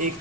1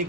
1